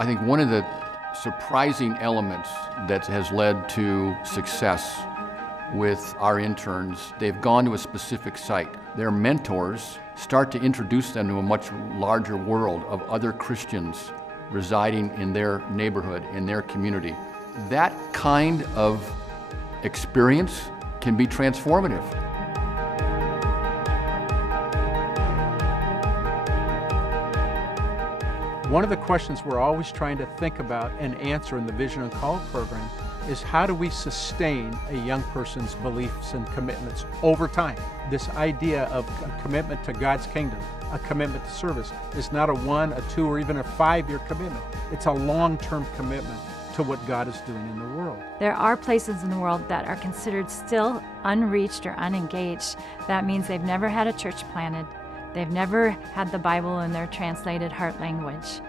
I think one of the surprising elements that has led to success with our interns, they've gone to a specific site. Their mentors start to introduce them to a much larger world of other Christians residing in their neighborhood, in their community. That kind of experience can be transformative. One of the questions we're always trying to think about and answer in the Vision and Call program is how do we sustain a young person's beliefs and commitments over time? This idea of a commitment to God's kingdom, a commitment to service, is not a 1, a 2, or even a 5-year commitment. It's a long-term commitment to what God is doing in the world. There are places in the world that are considered still unreached or unengaged. That means they've never had a church planted. They've never had the Bible in their translated heart language,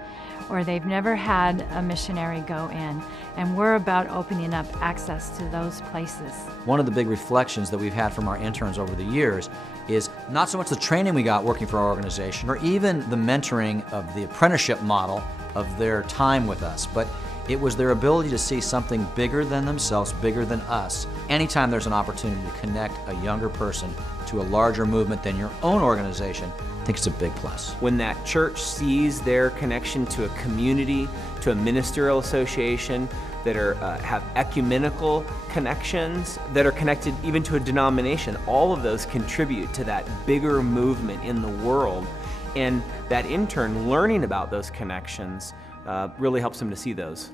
or they've never had a missionary go in. And we're about opening up access to those places. One of the big reflections that we've had from our interns over the years is not so much the training we got working for our organization, or even the mentoring of the apprenticeship model of their time with us, but it was their ability to see something bigger than themselves, bigger than us. Anytime there's an opportunity to connect a younger person to a larger movement than your own organization, I think it's a big plus. When that church sees their connection to a community, to a ministerial association, that have ecumenical connections, that are connected even to a denomination, all of those contribute to that bigger movement in the world. And that intern learning about those connections really helps them to see those.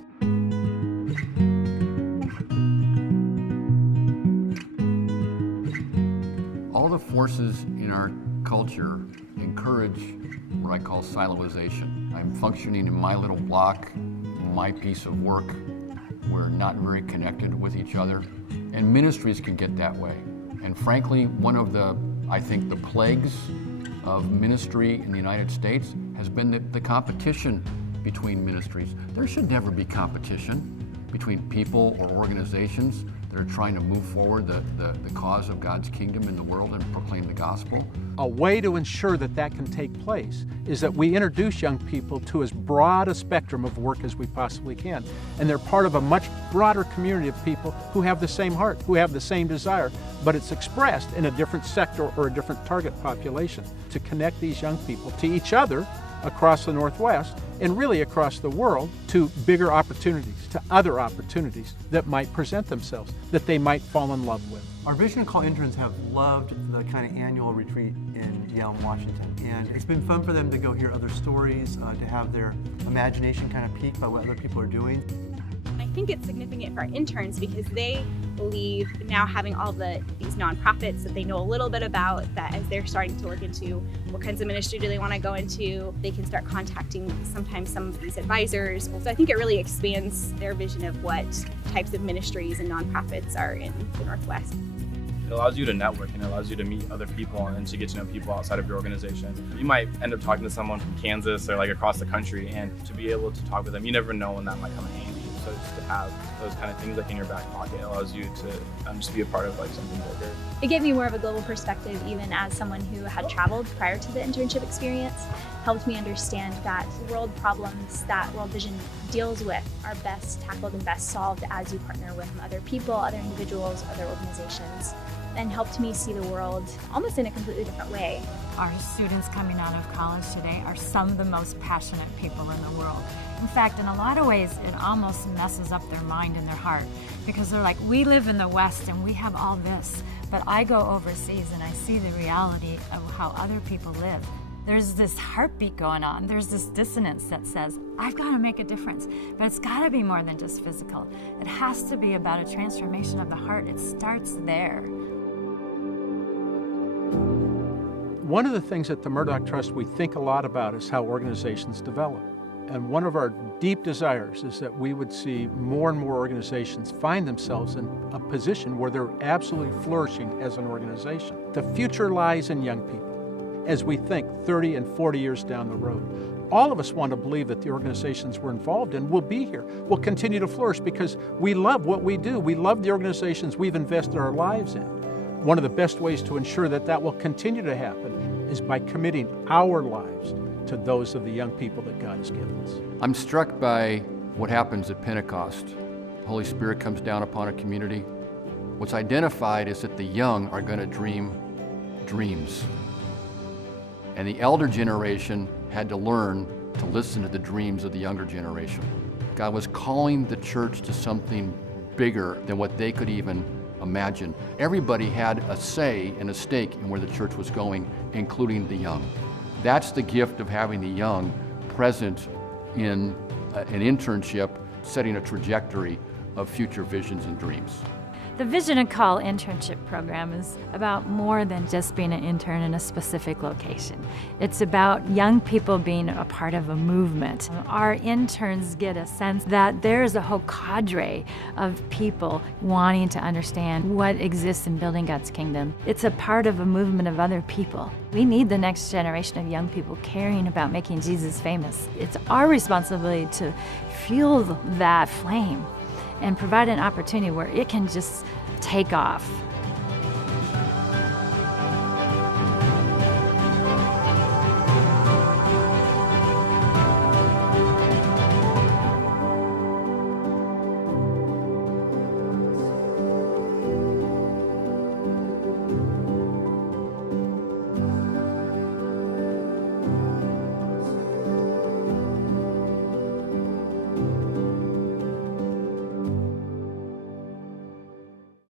All the forces in our culture encourage what I call siloization. I'm functioning in my little block, my piece of work. We're not very connected with each other, and ministries can get that way. And frankly, one of the, I think, the plagues of ministry in the United States has been the competition between ministries. There should never be competition between people or organizations that are trying to move forward the cause of God's kingdom in the world and proclaim the gospel. A way to ensure that that can take place is that we introduce young people to as broad a spectrum of work as we possibly can. And they're part of a much broader community of people who have the same heart, who have the same desire, but it's expressed in a different sector or a different target population to connect these young people to each other across the Northwest and really across the world to bigger opportunities, to other opportunities that might present themselves, that they might fall in love with. Our Vision and Call interns have loved the kind of annual retreat in Yale, Washington. And it's been fun for them to go hear other stories, to have their imagination kind of piqued by what other people are doing. I think it's significant for our interns because they believe now having all these nonprofits that they know a little bit about, that as they're starting to look into what kinds of ministry do they want to go into, they can start contacting sometimes some of these advisors. So I think it really expands their vision of what types of ministries and nonprofits are in the Northwest. It allows you to network and it allows you to meet other people and to get to know people outside of your organization. You might end up talking to someone from Kansas or like across the country, and to be able to talk with them, you never know when that might come in handy. So just to have those kind of things like in your back pocket allows you to just be a part of like something bigger. It gave me more of a global perspective, even as someone who had traveled prior to the internship experience. Helped me understand that world problems that World Vision deals with are best tackled and best solved as you partner with other people, other individuals, other organizations, and helped me see the world almost in a completely different way. Our students coming out of college today are some of the most passionate people in the world. In fact, in a lot of ways, it almost messes up their mind and their heart, because they're like, we live in the West and we have all this, but I go overseas and I see the reality of how other people live. There's this heartbeat going on. There's this dissonance that says, I've got to make a difference, but it's got to be more than just physical. It has to be about a transformation of the heart. It starts there. One of the things at the Murdoch Trust we think a lot about is how organizations develop. And one of our deep desires is that we would see more and more organizations find themselves in a position where they're absolutely flourishing as an organization. The future lies in young people. As we think 30 and 40 years down the road, all of us want to believe that the organizations we're involved in will be here, will continue to flourish because we love what we do. We love the organizations we've invested our lives in. One of the best ways to ensure that that will continue to happen is by committing our lives to those of the young people that God has given us. I'm struck by what happens at Pentecost. The Holy Spirit comes down upon a community. What's identified is that the young are going to dream dreams. And the elder generation had to learn to listen to the dreams of the younger generation. God was calling the church to something bigger than what they could even imagine. Everybody had a say and a stake in where the church was going, including the young. That's the gift of having the young present in an internship, setting a trajectory of future visions and dreams. The Vision and Call internship program is about more than just being an intern in a specific location. It's about young people being a part of a movement. Our interns get a sense that there's a whole cadre of people wanting to understand what exists in building God's kingdom. It's a part of a movement of other people. We need the next generation of young people caring about making Jesus famous. It's our responsibility to fuel that flame and provide an opportunity where it can just take off.